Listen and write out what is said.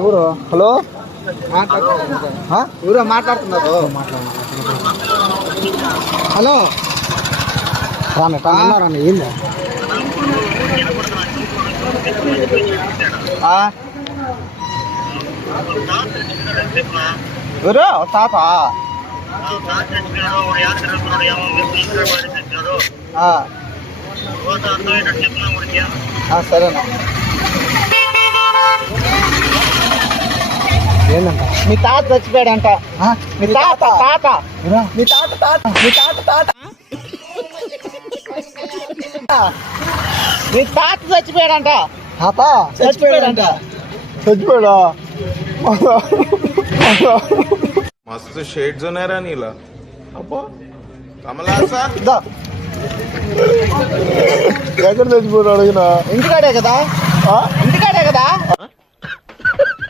ఎవరు? హలో, ఎవరో మాట్లాడుతున్నారు. హలో రాన్న ఏంది? ఎవరు తాత? సరేనా? ఏంటంట? మీ తాత చచ్చిపోయాడంట. మీ తాత తాత మీ తాత తాత మీ తాత తాత మీ తాత చచ్చిపోయాడంట. తాత చచ్చిపోయాడంట. చచ్చిపోయాడా? मस्त शेड जो नाही राणीला अप्पा कमला असा ఎక్కడ చచ్చిపోయాడు? అడిగినా ఇంటికాడే కదా. ఇంటికాడే కదా.